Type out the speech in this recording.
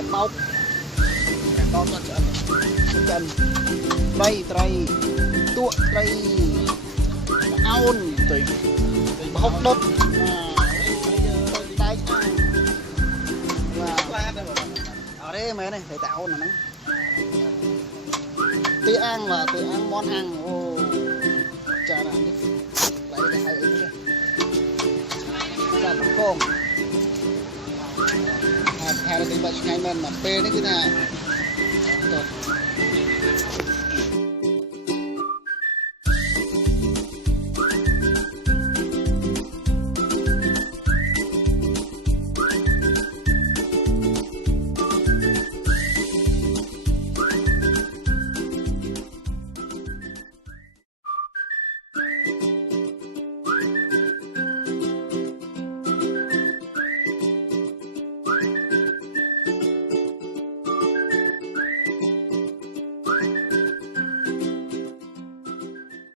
kẹp bóc con chân tray tua tray aun tùy hốc đất tay ở đây mấy này phải tạo là nắng tươi ăn món ăn ô chả là lấy cái hai ứng kia chả bắt con hai cái bạch ngay men mà p đấy cái nào